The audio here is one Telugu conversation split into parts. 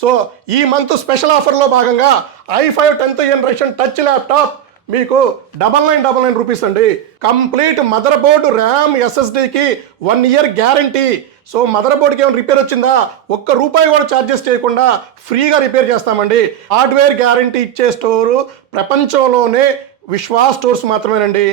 సో ఈ మంత్ స్పెషల్ ఆఫర్లో భాగంగా i5 10th generation touch laptop మీకు 9999 రూపీస్ అండి. కంప్లీట్ మదర్ బోర్డు, ర్యామ్, ఎస్ఎస్డికి 1 year గ్యారంటీ. సో మదర్ బోర్డుకి ఏమైనా రిపేర్ వచ్చిందా ఒక్క రూపాయి కూడా ఛార్జెస్ చేయకుండా ఫ్రీగా రిపేర్ చేస్తామండి. హార్డ్వేర్ గ్యారంటీ ఇచ్చే స్టోరు ప్రపంచంలోనే విశ్వాస్ స్టోర్స్ మాత్రమేనండి.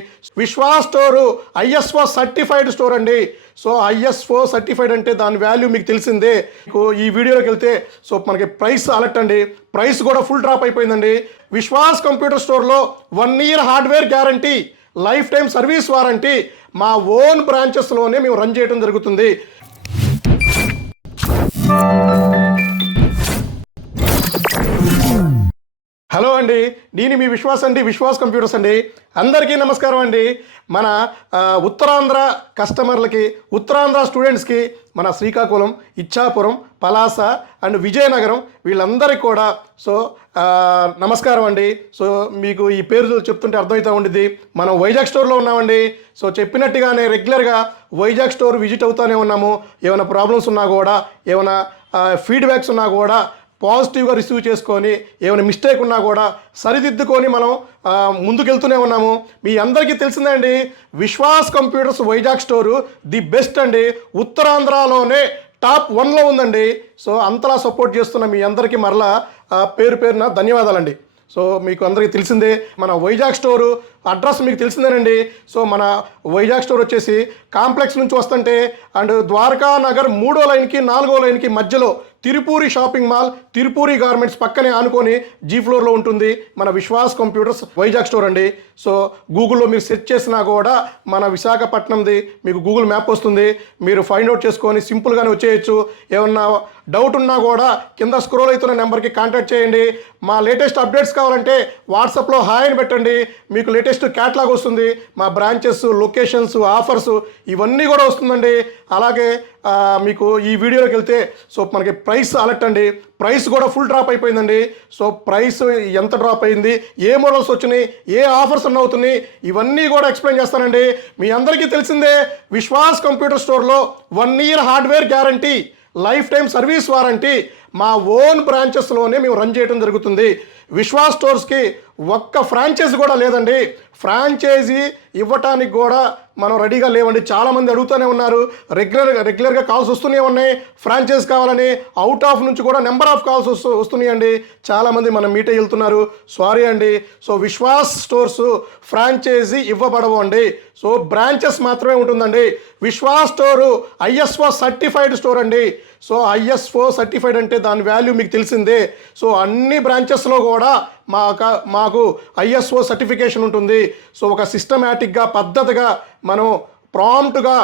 Vishwas store ISO certified store అండి. సో ISO సర్టిఫైడ్ అంటే దాని వాల్యూ మీకు తెలిసిందే. మీకు ఈ వీడియోలోకి వెళ్తే సో మనకి ప్రైస్ అలర్ట్ అండి, ప్రైస్ కూడా ఫుల్ డ్రాప్ అయిపోయిందండి. విశ్వాస్ కంప్యూటర్ స్టోర్లో 1 year hardware guarantee, life time service warranty మా ఓన్ బ్రాంచెస్లోనే మేము రన్ చేయడం జరుగుతుంది. హలో అండి, నేను మీ విశ్వాస్ అండి, విశ్వాస్ కంప్యూటర్స్ అండి. అందరికీ నమస్కారం అండి. మన ఉత్తరాంధ్ర కస్టమర్లకి, ఉత్తరాంధ్ర స్టూడెంట్స్కి మన శ్రీకాకుళం, ఇచ్చాపురం, పలాస అండ్ విజయనగరం వీళ్ళందరికీ కూడా సో నమస్కారం అండి. సో మీకు ఈ పేరు చెప్తుంటే అర్థమవుతూ ఉండిద్ది, మనం వైజాగ్ స్టోర్లో ఉన్నామండి. సో చెప్పినట్టుగానే రెగ్యులర్గా వైజాగ్ స్టోర్ విజిట్ అవుతూనే ఉన్నాము. ఏమైనా ప్రాబ్లమ్స్ ఉన్నా కూడా, ఏమైనా ఫీడ్బ్యాక్స్ ఉన్నా కూడా పాజిటివ్గా రిసీవ్ చేసుకొని, ఏమైనా మిస్టేక్ ఉన్నా కూడా సరిదిద్దుకొని మనం ముందుకెళ్తూనే ఉన్నాము. మీ అందరికీ తెలిసిందే అండి, Vishwas computers Vizag store the best అండి. ఉత్తరాంధ్రలోనే టాప్ 1లో ఉందండి. సో అంతలా సపోర్ట్ చేస్తున్న మీ అందరికీ మరలా పేరు పేరున ధన్యవాదాలండి. సో మీకు అందరికీ తెలిసిందే, మన వైజాగ్ స్టోరు అడ్రస్ మీకు తెలిసిందేనండి. సో మన వైజాగ్ స్టోర్ వచ్చేసి కాంప్లెక్స్ నుంచి వస్తుంటే అండ్ ద్వారకా నగర్ 3వ లైన్కి 4వ లైన్కి మధ్యలో తిరుపూరి షాపింగ్ మాల్, తిరుపూరి గార్మెంట్స్ పక్కనే ఆనుకొని G ఫ్లోర్లో ఉంటుంది మన విశ్వాస్ కంప్యూటర్స్ వైజాగ్ స్టోర్ అండి. సో గూగుల్లో మీరు సెర్చ్ చేసినా కూడా మన విశాఖపట్నంది మీకు గూగుల్ మ్యాప్ వస్తుంది. మీరు ఫైండ్ అవుట్ చేసుకొని సింపుల్గానే వచ్చేయచ్చు. ఏమన్నా డౌట్ ఉన్నా కూడా కింద స్క్రోల్ అవుతున్న నెంబర్కి కాంటాక్ట్ చేయండి. మా లేటెస్ట్ అప్డేట్స్ కావాలంటే వాట్సాప్లో హాయ్ అని పెట్టండి, మీకు లేటెస్ట్ క్యాటలాగ్ వస్తుంది. మా బ్రాంచెస్, లొకేషన్స్, ఆఫర్స్ ఇవన్నీ కూడా వస్తుందండి. అలాగే మీకు ఈ వీడియోలోకి వెళ్తే సో మనకి ప్రైస్ అలర్ట్ అండి, ప్రైస్ కూడా ఫుల్ డ్రాప్ అయిపోయిందండి. సో ప్రైస్ ఎంత డ్రాప్ అయింది, ఏ మోడల్స్ వచ్చినాయి, ఏ ఆఫర్స్ రన్ అవుతున్నాయి, ఇవన్నీ కూడా ఎక్స్ప్లెయిన్ చేస్తానండి. మీ అందరికీ తెలిసిందే, విశ్వాస్ కంప్యూటర్ స్టోర్లో 1 year hardware guarantee, life time service warranty మా ఓన్ బ్రాంచెస్లోనే మేము రన్ చేయడం జరుగుతుంది. విశ్వాస్ స్టోర్స్కి ఒక్క ఫ్రాంచైజీ కూడా లేదండి. ఫ్రాంచైజీ ఇవ్వటానికి కూడా మనం రెడీగా లేవండి. చాలామంది అడుగుతూనే ఉన్నారు, రెగ్యులర్గా కాల్స్ వస్తూనే ఉన్నాయి ఫ్రాంచైజ్ కావాలని. అవుట్ ఆఫ్ నుంచి కూడా నెంబర్ ఆఫ్ కాల్స్ వస్తున్నాయండి. చాలామంది మనం మీట్ అయ్యి వెళ్తున్నారు, సారీ అండి. సో విశ్వాస్ స్టోర్స్ ఫ్రాంచైజీ ఇవ్వబడవు అండి. సో బ్రాంచెస్ మాత్రమే ఉంటుందండి. Vishwas store ISO certified store అండి. సో ISO సర్టిఫైడ్ అంటే దాని వాల్యూ మీకు తెలిసిందే. సో అన్ని బ్రాంచెస్లో కూడా మాకు ISO సర్టిఫికేషన్ ఉంటుంది. సో ఒక సిస్టమేటిక్గా, పద్ధతిగా మనం ప్రాంప్ట్గా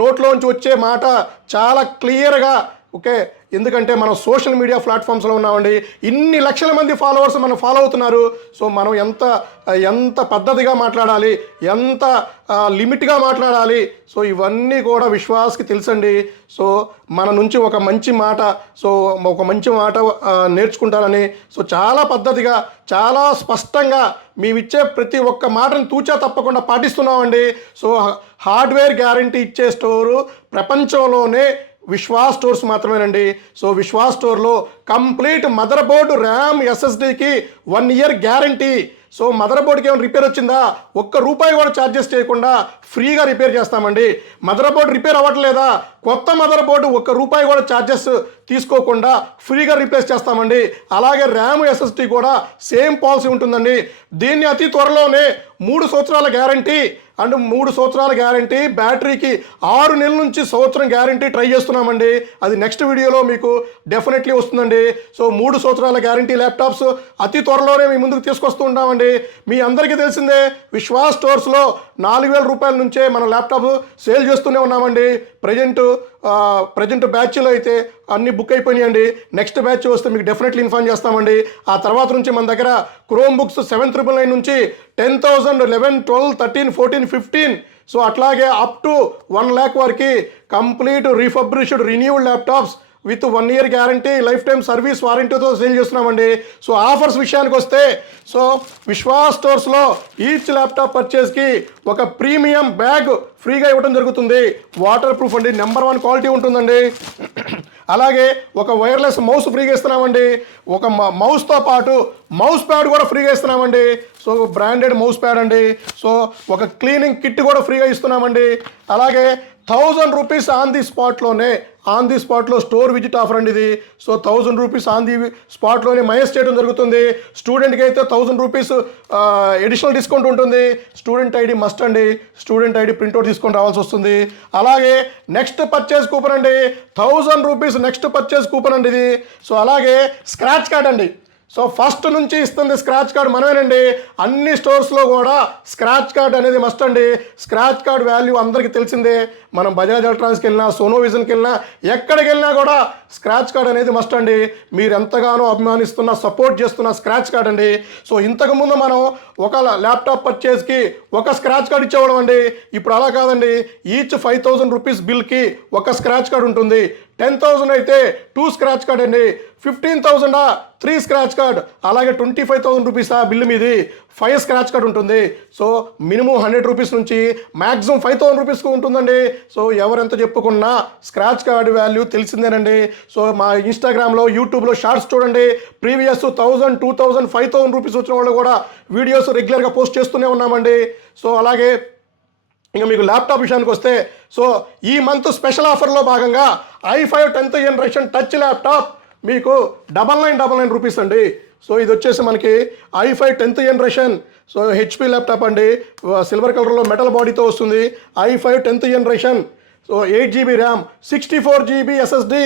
నోట్లోంచి వచ్చే మాట చాలా క్లియర్గా, ఓకే, ఎందుకంటే మనం సోషల్ మీడియా ప్లాట్ఫామ్స్లో ఉన్నామండి. ఇన్ని లక్షల మంది ఫాలోవర్స్ మనం ఫాలో అవుతున్నారు. సో మనం ఎంత పద్ధతిగా మాట్లాడాలి, ఎంత లిమిట్గా మాట్లాడాలి, సో ఇవన్నీ కూడా విశ్వాస్కి తెలుసండి. సో మన నుంచి ఒక మంచి మాట నేర్చుకుంటారని, సో చాలా పద్ధతిగా, చాలా స్పష్టంగా మేమిచ్చే ప్రతి ఒక్క మాటను తూచా తప్పకుండా పాటిస్తున్నామండి. సో హార్డ్వేర్ గ్యారంటీ ఇచ్చే స్టోరు ప్రపంచంలోనే విశ్వాస్ స్టోర్స్ మాత్రమేనండి. సో విశ్వాస్ స్టోర్లో కంప్లీట్ మదర్ బోర్డు, ర్యామ్, ఎస్ఎస్డికి 1 year గ్యారంటీ. సో మదర్ బోర్డుకి ఏమైనా రిపేర్ వచ్చిందా ఒక్క రూపాయి కూడా ఛార్జెస్ చేయకుండా ఫ్రీగా రిపేర్ చేస్తామండి. మదర్ బోర్డు రిపేర్ అవ్వట్లేదా, కొత్త మదర్ బోర్డు ఒక్క రూపాయి కూడా ఛార్జెస్ తీసుకోకుండా ఫ్రీగా రీప్లేస్ చేస్తామండి. అలాగే ర్యామ్, ఎస్ఎస్డి కూడా సేమ్ పాలసీ ఉంటుందండి. దీన్ని అతి త్వరలోనే 3 సంవత్సరాల గ్యారంటీ అండ్ 3 సంవత్సరాల గ్యారంటీ, బ్యాటరీకి 6 నెలల నుంచి సంవత్సరం గ్యారంటీ ట్రై చేస్తున్నామండి. అది నెక్స్ట్ వీడియోలో మీకు డెఫినెట్లీ వస్తుందండి. సో 3 సంవత్సరాల గ్యారంటీ ల్యాప్టాప్స్ అతి త్వరలోనే మీ ముందుకు తీసుకొస్తూ ఉంటామండి. మీ అందరికీ తెలిసిందే, విశ్వాస్ స్టోర్స్లో 4000 రూపాయల నుంచే మనం ల్యాప్టాప్ సేల్ చేస్తూనే ఉన్నామండి. ప్రజెంట్ బ్యాచ్లో అయితే అన్ని బుక్ అయిపోయినాయండి. నెక్స్ట్ బ్యాచ్ వస్తే మీకు డెఫినెట్లీ ఇన్ఫార్మ్ చేస్తామండి. ఆ తర్వాత నుంచి మన దగ్గర క్రోమ్ బుక్స్ 7999 నుంచి 10,000, 11, 12, 13, 14, 15 సో అట్లాగే అప్ టు 1 lakh వరకు complete refurbished, renewed laptops with 1 year guarantee, life time service వారంటీతో సేల్ చేస్తున్నామండి. సో ఆఫర్స్ విషయానికి వస్తే, సో విశ్వాస్ స్టోర్స్లో ఈచ్ ల్యాప్టాప్ పర్చేస్కి ఒక ప్రీమియం బ్యాగ్ ఫ్రీగా ఇవ్వడం జరుగుతుంది. వాటర్ ప్రూఫ్ అండి, నెంబర్ 1 క్వాలిటీ ఉంటుందండి. అలాగే ఒక వైర్లెస్ మౌస్ ఫ్రీగా ఇస్తున్నామండి. ఒక మౌస్తో పాటు మౌస్ ప్యాడ్ కూడా ఫ్రీగా ఇస్తున్నామండి. సో బ్రాండెడ్ మౌస్ ప్యాడ్ అండి. సో ఒక క్లీనింగ్ కిట్ కూడా ఫ్రీగా ఇస్తున్నామండి. అలాగే 1000 రూపీస్ ఆన్ ది స్పాట్లో స్టోర్ విజిట్ ఆఫర్ అండి ఇది. సో 1000 రూపీస్ ఆన్ ది స్పాట్లోనే మైనస్ చేయడం జరుగుతుంది. స్టూడెంట్కి అయితే 1000 రూపీస్ ఎడిషనల్ డిస్కౌంట్ ఉంటుంది. స్టూడెంట్ ఐడి మస్ట్ అండి. స్టూడెంట్ ఐడి ప్రింట్అవుట్ తీసుకొని రావాల్సి వస్తుంది. అలాగే నెక్స్ట్ పర్చేజ్ కూపన్ అండి, 1000 రూపీస్ నెక్స్ట్ పర్చేజ్ కూపన్ అండి ఇది. సో అలాగే స్క్రాచ్ కార్డ్ అండి. సో ఫస్ట్ నుంచి ఇస్తుంది స్క్రాచ్ కార్డ్ మనమేనండి. అన్ని స్టోర్స్లో కూడా స్క్రాచ్ కార్డ్ అనేది మస్ట్ అండి. స్క్రాచ్ కార్డ్ వాల్యూ అందరికీ తెలిసిందే. మనం బజాజ్ ఎలక్ట్రానిక్స్కి వెళ్ళినా, సోనో విజన్కి వెళ్ళినా, ఎక్కడికి వెళ్ళినా కూడా స్క్రాచ్ కార్డ్ అనేది మస్ట్ అండి. మీరు ఎంతగానో అభిమానిస్తున్న, సపోర్ట్ చేస్తున్న స్క్రాచ్ కార్డ్ అండి. సో ఇంతకుముందు మనం ఒక ల్యాప్టాప్ పర్చేస్కి ఒక స్క్రాచ్ కార్డ్ ఇచ్చేవాళ్ళం అండి. ఇప్పుడు అలా కాదండి. ఈచ్ 5000 రూపీస్ బిల్కి ఒక స్క్రాచ్ కార్డ్ ఉంటుంది. 10,000 అయితే 2 స్క్రాచ్ కార్డ్ అండి. 15,000 3 స్క్రాచ్ కార్డ్. అలాగే 25,000 రూపీస్ బిల్లు మీది 5 స్క్రాచ్ కార్డ్ ఉంటుంది. సో మినిమం 100 రూపీస్ నుంచి మ్యాక్సిమం 5,000 రూపీస్కి ఉంటుందండి. సో ఎవరెంత చెప్పుకున్నా స్క్రాచ్ కార్డ్ వాల్యూ తెలిసిందేనండి. సో మా ఇన్స్టాగ్రామ్లో, యూట్యూబ్లో షార్ట్స్ చూడండి. ప్రీవియస్ 1000, 2000, 5000 రూపీస్ వచ్చిన వాళ్ళు కూడా వీడియోస్ రెగ్యులర్గా పోస్ట్ చేస్తూనే ఉన్నామండి. సో అలాగే ఇంకా మీకు ల్యాప్టాప్ విషయానికి వస్తే, సో ఈ మంత్ స్పెషల్ ఆఫర్లో భాగంగా i5 10th generation touch laptop మీకు 9999 రూపీస్ అండి. సో ఇది వచ్చేసి మనకి i5 10th generation. So HP laptop అండి. సిల్వర్ కలర్లో మెటల్ బాడీతో వస్తుంది. i5 10th generation. So 8GB RAM, 64GB SSD,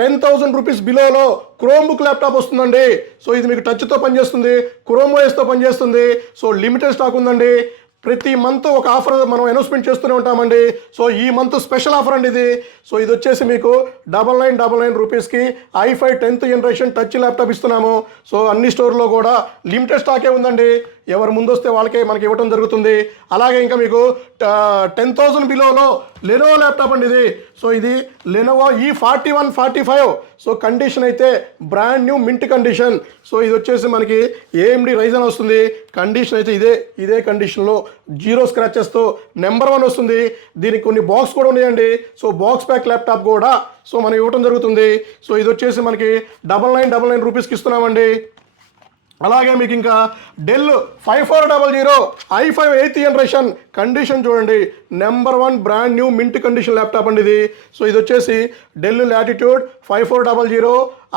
10,000 rupees బిలోలో క్రోమ్ బుక్ ల్యాప్టాప్ వస్తుందండి. సో ఇది మీకు టచ్తో పనిచేస్తుంది, క్రోమ్ ఓఎస్తో పనిచేస్తుంది. సో లిమిటెడ్ స్టాక్ ఉందండి. ప్రతి మంత్ ఒక ఆఫర్ మనం అనౌన్స్మెంట్ చేస్తూనే ఉంటామండి. సో ఈ మంత్ స్పెషల్ ఆఫర్ అండి ఇది. సో ఇది వచ్చేసి మీకు 9999 రూపీస్కి i5 10th generation touch laptop ఇస్తున్నాము. సో అన్ని స్టోర్లో కూడా లిమిటెడ్ స్టాకే ఉందండి. ఎవరు ముందు వస్తే వాళ్ళకే మనకి ఇవ్వడం జరుగుతుంది. అలాగే ఇంకా మీకు 10,000 బిలోలో లెనోవో ల్యాప్టాప్ అండి ఇది. సో ఇది లెనోవో E4145. సో కండిషన్ అయితే brand new mint condition. So ఇది వచ్చేసి మనకి AMD రైజన్ వస్తుంది. కండిషన్ అయితే ఇదే కండిషన్లో 0 స్క్రాచెస్తో నెంబర్ 1 వస్తుంది. దీనికి కొన్ని బాక్స్ కూడా ఉన్నాయండి. సో బాక్స్ ప్యాక్ ల్యాప్టాప్ కూడా సో మనం ఇవ్వడం జరుగుతుంది. సో ఇది వచ్చేసి మనకి 9999 రూపీస్కి ఇస్తున్నామండి. అలాగే మీకు ఇంకా Dell 5400 i5 8th generation. Condition చూడండి, number 1 brand new mint condition laptop అండి ఇది. సో ఇది వచ్చేసి Dell Latitude 5400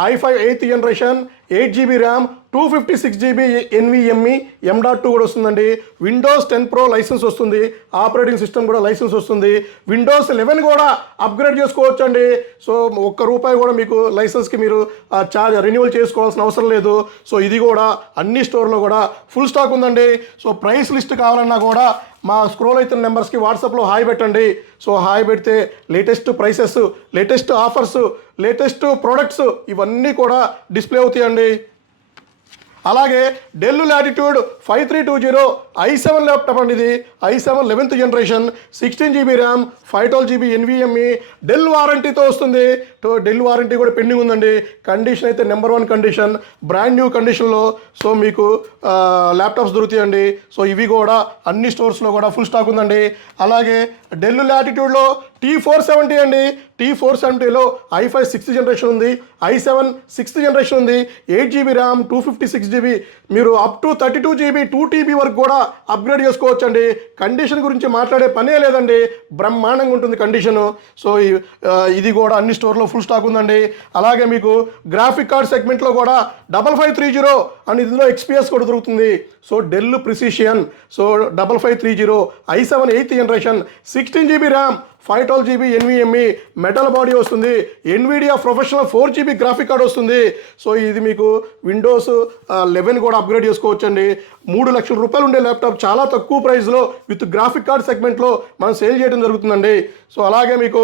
i5 8th generation, 8GB RAM, 256GB NVMe M.2 కూడా వస్తుందండి. విండోస్ 10 Pro లైసెన్స్ వస్తుంది. ఆపరేటింగ్ సిస్టమ్ కూడా లైసెన్స్ వస్తుంది. విండోస్ 11 కూడా అప్గ్రేడ్ చేసుకోవచ్చు అండి. సో ₹1 కూడా మీకు లైసెన్స్కి మీరు రెన్యువల్ చేసుకోవాల్సిన అవసరం లేదు. సో ఇది కూడా అన్ని స్టోర్లో కూడా ఫుల్ స్టాక్ ఉందండి. సో ప్రైస్ లిస్ట్ కావాలన్నా కూడా మా స్క్రోల్ అవుతున్న నెంబర్స్కి వాట్సాప్లో హాయ్ పెట్టండి. సో హాయ్ పెడితే latest prices, latest offers, latest products ఇవన్నీ కూడా డిస్ప్లే అవుతాయండి. అలాగే డెల్ లాటిట్యూడ్ 5320 i7 ల్యాప్టాప్ అండి ఇది. i7 11th generation, 16GB RAM, 512GB NVMe, Dell వారంటీతో వస్తుంది. డెల్ వారంటీ కూడా పెండింగ్ ఉందండి. కండిషన్ అయితే నెంబర్ 1 కండిషన్, బ్రాండ్ న్యూ కండిషన్లో సో మీకు ల్యాప్టాప్స్ దొరుకుతాయండి. సో ఇవి కూడా అన్ని స్టోర్స్లో కూడా ఫుల్ స్టాక్ ఉందండి. అలాగే డెల్ లాటిట్యూడ్లో T470 అండి. T470లో i5 6th జనరేషన్ ఉంది, i7 6th జనరేషన్ ఉంది, 8GB ర్యామ్, 256GB. మీరు అప్ టు 32GB 2TB వరకు కూడా అప్గ్రేడ్ చేసుకోవచ్చు అండి. కండిషన్ గురించి మాట్లాడే పనే లేదండి, బ్రహ్మాండంగా ఉంటుంది కండిషను. సో ఇది కూడా అన్ని స్టోర్లో ఫుల్ స్టాక్ ఉందండి. అలాగే మీకు గ్రాఫిక్ కార్డ్ సెగ్మెంట్లో కూడా 5530 అని ఇందులో XPS కూడా దొరుకుతుంది. So Dell Precision, so 5530 i7 8th generation, 16GB RAM, 512GB NVMe, metal body వస్తుంది. NVIDIA professional 4GB graphic card వస్తుంది. సో ఇది మీకు విండోస్ 11 కూడా అప్గ్రేడ్ చేసుకోవచ్చండి. ₹3,00,000 ఉండే ల్యాప్టాప్ చాలా తక్కువ ప్రైస్లో విత్ గ్రాఫిక్ కార్డ్ సెగ్మెంట్లో మనం సేల్ చేయడం జరుగుతుందండి. సో అలాగే మీకు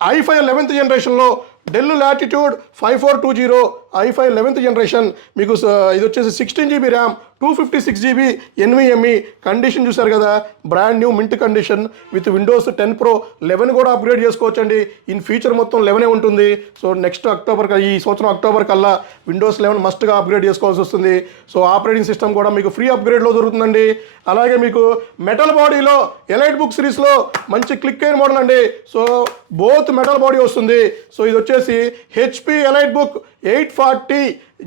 i5 11th జనరేషన్లో del latitude 5420 i5 11th generation మీకు ఇది వచ్చేసి 16 GB RAM 256 GB NVMe condition చూసారు కదా, brand new mint condition with Windows 10 Pro 11 కూడా అప్గ్రేడ్ చేసుకోవచ్చండి. ఇన్ ఫ్యూచర్ మొత్తం 11 ఉంటుంది. సో నెక్స్ట్ అక్టోబర్, ఈ సంవత్సరం అక్టోబర్ కల్లా విండోస్ 11 మస్ట్గా అప్గ్రేడ్ చేసుకోవాల్సి వస్తుంది. సో ఆపరేటింగ్ సిస్టమ్ కూడా మీకు ఫ్రీ అప్గ్రేడ్లో దొరుకుతుందండి. అలాగే మీకు మెటల్ బాడీలో ఎలైట్ బుక్ సిరీస్లో మంచి క్లిక్ అయిన మోడల్ అండి. సో బోత్ మెటల్ బాడీ వస్తుంది. సో ఇది వచ్చేసి HP elite book 840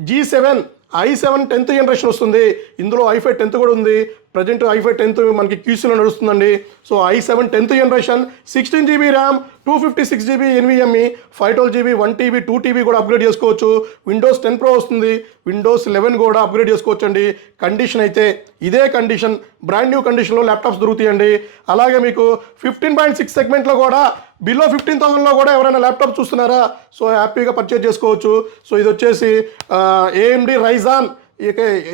G7 i7 10th generation వస్తుంది. ఇందులో i5 10th కూడా ఉంది. ప్రజెంట్ i5 10th మనకి క్యూసీలో నడుస్తుందండి. So i7 10th generation 16 GB RAM 256 GB NVMe 512 GB 1 TB 2 TB కూడా అప్గ్రేడ్ చేసుకోవచ్చు. విండోస్ 10 Pro వస్తుంది. విండోస్ 11 కూడా అప్గ్రేడ్ చేసుకోవచ్చు అండి. కండిషన్ అయితే ఇదే కండిషన్, బ్రాండ్ న్యూ కండిషన్లో ల్యాప్టాప్స్ దొరుకుతాయండి. అలాగే మీకు 15.6 సెగ్మెంట్లో కూడా బిలో 15,000లో కూడా ఎవరైనా ల్యాప్టాప్ చూస్తున్నారా, సో హ్యాపీగా పర్చేజ్ చేసుకోవచ్చు. సో ఇది వచ్చేసి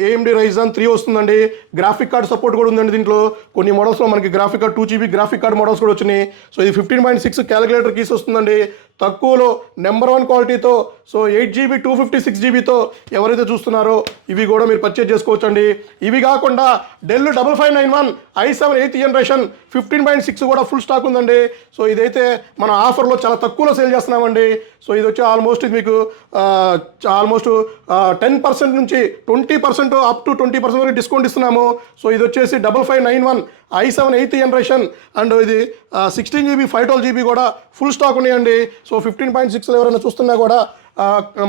AMD Ryzen 3 వస్తుందండి. గ్రాఫిక్ కార్డ్ సపోర్ట్ కూడా ఉందండి. దీంట్లో కొన్ని మోడల్స్లో మనకి graphic card 2 GB graphic card models కూడా వచ్చినాయి. సో ఇది 15.6 క్యాలిక్యులేటర్ కీస్ వస్తుందండి. తక్కువలో నెంబర్ 1 క్వాలిటీతో, సో 8 GB 256 GBతో ఎవరైతే చూస్తున్నారో ఇవి కూడా మీరు పర్చేజ్ చేసుకోవచ్చండి. ఇవి కాకుండా డెల్ 5591 i7 8th జనరేషన్ 15.6 కూడా ఫుల్ స్టాక్ ఉందండి. సో ఇదైతే మన ఆఫర్లో చాలా తక్కువలో సేల్ చేస్తున్నామండి. సో ఇది వచ్చి ఆల్మోస్ట్ ఇది మీకు ఆల్మోస్ట్ 10% నుంచి 20% అప్ టు 20% వరకు డిస్కౌంట్ ఇస్తున్నాము. సో ఇది వచ్చేసి 5591 i7 8th జనరేషన్ అండ్ ఇది 16 GB 512 GB కూడా ఫుల్ స్టాక్ ఉన్నాయండి. సో 15.6 ఎవరైనా చూస్తున్నా కూడా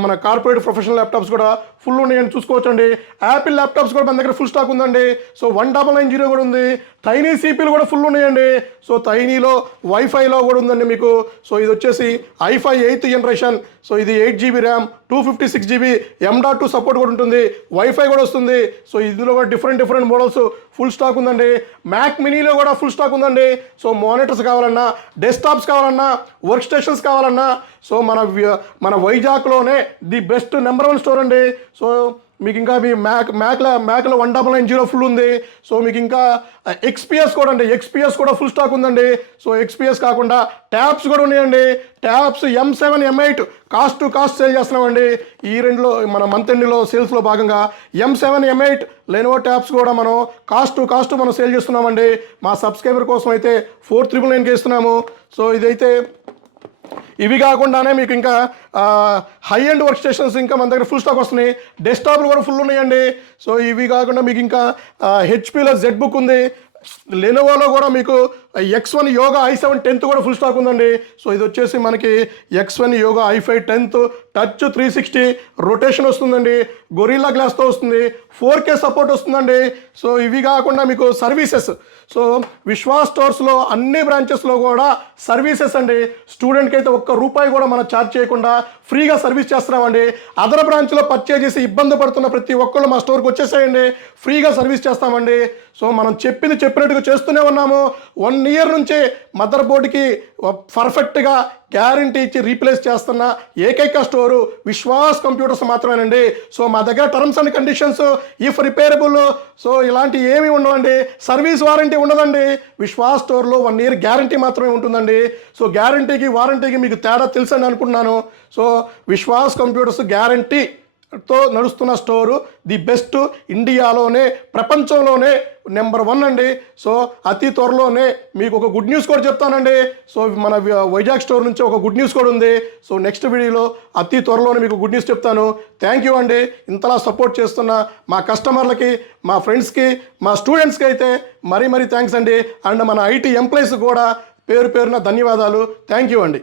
మన కార్పొరేట్ ప్రొఫెషనల్ ల్యాప్టాప్స్ కూడా ఫుల్ ఉన్నాయని చూసుకోవచ్చండి. యాపిల్ ల్యాప్టాప్స్ కూడా మన దగ్గర ఫుల్ స్టాక్ ఉందండి. సో 1990 కూడా ఉంది. టైనీ CPలు కూడా ఫుల్ ఉన్నాయండి. సో టైనీలో వైఫైలో కూడా ఉందండి మీకు. సో ఇది వచ్చేసి i5 8th జనరేషన్. సో ఇది 8 GB RAM 256 GB M.2 support కూడా ఉంటుంది. వైఫై కూడా వస్తుంది. సో ఇందులో కూడా డిఫరెంట్ మోడల్స్ ఫుల్ స్టాక్ ఉందండి. మ్యాక్ మినీలో కూడా ఫుల్ స్టాక్ ఉందండి. సో మానిటర్స్ కావాలన్నా, డెస్క్టాప్స్ కావాలన్నా, వర్క్ స్టేషన్స్ కావాలన్నా, సో మన వైజాగ్లోనే ది బెస్ట్ నెంబర్ 1 స్టోర్ అండి. సో మీకు ఇంకా మీ మ్యాక్లో 1990 ఫుల్ ఉంది. సో మీకు ఇంకా XPS కూడా అండి, XPS కూడా ఫుల్ స్టాక్ ఉందండి. సో XPS కాకుండా ట్యాబ్స్ కూడా ఉన్నాయండి. Tabs M7 M8 cost to cost sale చేస్తున్నామండి. ఈ రెండులో మన మంత్ ఎండ్లో సేల్స్లో భాగంగా M7 M8 లెనోవో ట్యాబ్స్ కూడా మనం కాస్ట్ టు కాస్ట్ మనం సేల్ చేస్తున్నామండి. మా సబ్స్క్రైబర్ కోసం అయితే 4999కి ఇస్తున్నాము. సో ఇదైతే ఇవి కాకుండానే మీకు ఇంకా హై ఎండ్ వర్క్ స్టేషన్స్ ఇంకా మన దగ్గర ఫుల్ స్టాక్ వస్తున్నాయి. డెస్క్టాప్లు కూడా ఫుల్ ఉన్నాయండి. సో ఇవి కాకుండా మీకు ఇంకా హెచ్పీలో ZBook ఉంది. లెనోవోలో కూడా మీకు X1 యోగా i7 10th కూడా ఫుల్ స్టాక్ ఉందండి. సో ఇది వచ్చేసి మనకి X1 yoga i5 10th touch 360 rotation వస్తుందండి. గొరిల్లా గ్లాస్తో వస్తుంది. 4K సపోర్ట్ వస్తుందండి. సో ఇవి కాకుండా మీకు సర్వీసెస్, సో విశ్వాస్ స్టోర్స్లో అన్ని బ్రాంచెస్లో కూడా సర్వీసెస్ అండి. స్టూడెంట్కి అయితే ₹1 కూడా మనం ఛార్జ్ చేయకుండా ఫ్రీగా సర్వీస్ చేస్తున్నామండి. అదర్ బ్రాంచ్లో పర్చేజ్ చేసి ఇబ్బంది పడుతున్న ప్రతి ఒక్కళ్ళు మా స్టోర్కి వచ్చేసేయండి, ఫ్రీగా సర్వీస్ చేస్తామండి. సో మనం చెప్పినట్టుగా చేస్తూనే ఉన్నాము. 1 year నుంచి మదర్ బోర్డుకి పర్ఫెక్ట్గా గ్యారంటీ ఇచ్చి రీప్లేస్ చేస్తున్న ఏకైక స్టోరు విశ్వాస్ కంప్యూటర్స్ మాత్రమేనండి. సో మా దగ్గర terms and conditions, if repairable, so ఇలాంటి ఏమీ ఉండవండి. సర్వీస్ వారంటీ ఉండదండి. విశ్వాస్ స్టోర్లో 1 year గ్యారంటీ మాత్రమే ఉంటుందండి. సో గ్యారంటీకి వారంటీకి మీకు తేడా తెలుసని అనుకుంటున్నాను. సో విశ్వాస్ కంప్యూటర్స్ గ్యారంటీతో నడుస్తున్న స్టోరు ది బెస్ట్, ఇండియాలోనే ప్రపంచంలోనే నెంబర్ 1 అండి. సో అతి త్వరలోనే మీకు ఒక గుడ్ న్యూస్ కూడా చెప్తానండి. సో మన వైజాగ్ స్టోర్ నుంచి ఒక గుడ్ న్యూస్ కూడా ఉంది. సో నెక్స్ట్ వీడియోలో అతి త్వరలోనే మీకు గుడ్ న్యూస్ చెప్తాను. థ్యాంక్ యూ అండి. ఇంతలా సపోర్ట్ చేస్తున్న మా కస్టమర్లకి, మా ఫ్రెండ్స్కి, మా స్టూడెంట్స్కి అయితే మరీ థ్యాంక్స్ అండి. అండ్ మన IT ఎంప్లాయీస్ కూడా పేరున ధన్యవాదాలు. థ్యాంక్ యూ అండి.